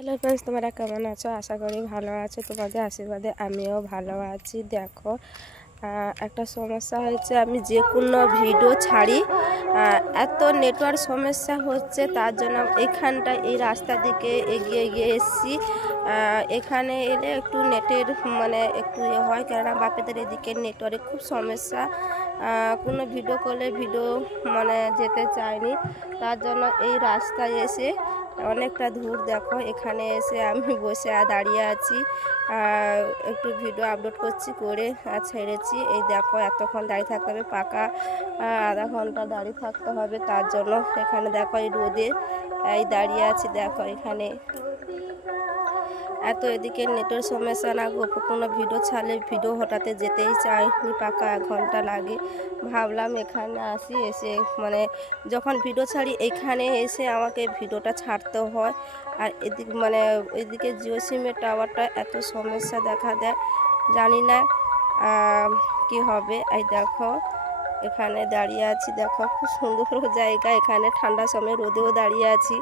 Hello friends, তোমরা কেমন আছো? আশা করি ভালো আছো। তোমাদের আশীর্বাদে আমিও ভালো আছি। দেখো, একটা সমস্যা হয়েছে। আমি যে কোনো ভিডিও ছাড়ি, এত নেটওয়ার্ক সমস্যা হচ্ছে, তার জন্য এখানটা এই রাস্তা দিকে এগিয়ে এগিয়ে এসেছি। এখানে এলে একটু নেটের একটু হয়, কেননা বাপেদের এদিকে নেটওয়ার্কের খুব সমস্যা। কোনো ভিডিও করলে ভিডিও যেতে চায়নি, তার জন্য এই রাস্তায় এসে অনেকটা দূর। দেখো, এখানে এসে আমি বসে দাঁড়িয়ে আছি, একটু ভিডিও আপলোড করছি, করে ছেড়েছি। এই দেখো, এতক্ষণ দাঁড়িয়ে থাকতে হবে, পাকা আধা ঘন্টা দাঁড়িয়ে থাকতে হবে। তার জন্য এখানে দেখো, এই রোদে এই দাঁড়িয়ে আছি। দেখো, এখানে এত এদিকে নেটের সমস্যা না গো, কোনো ভিডিও ছাড়লে ভিডিও হঠাতে যেতেই চাইনি, পাকা 1 ঘন্টা লাগে। ভাবলাম এখানে আসি, এসে যখন ভিডিও ছাড়ি এখানে এসে আমাকে ভিডিওটা ছাড়তে হয়। আর এদিকে ওইদিকে জিও সিমের টাওয়ারটা এত সমস্যা দেখা দেয়, জানি না কি হবে। এই দেখো, এখানে দাঁড়িয়ে আছি। দেখো, খুব সুন্দর জায়গা। এখানে ঠান্ডার সময় রোদেও দাঁড়িয়ে আছি,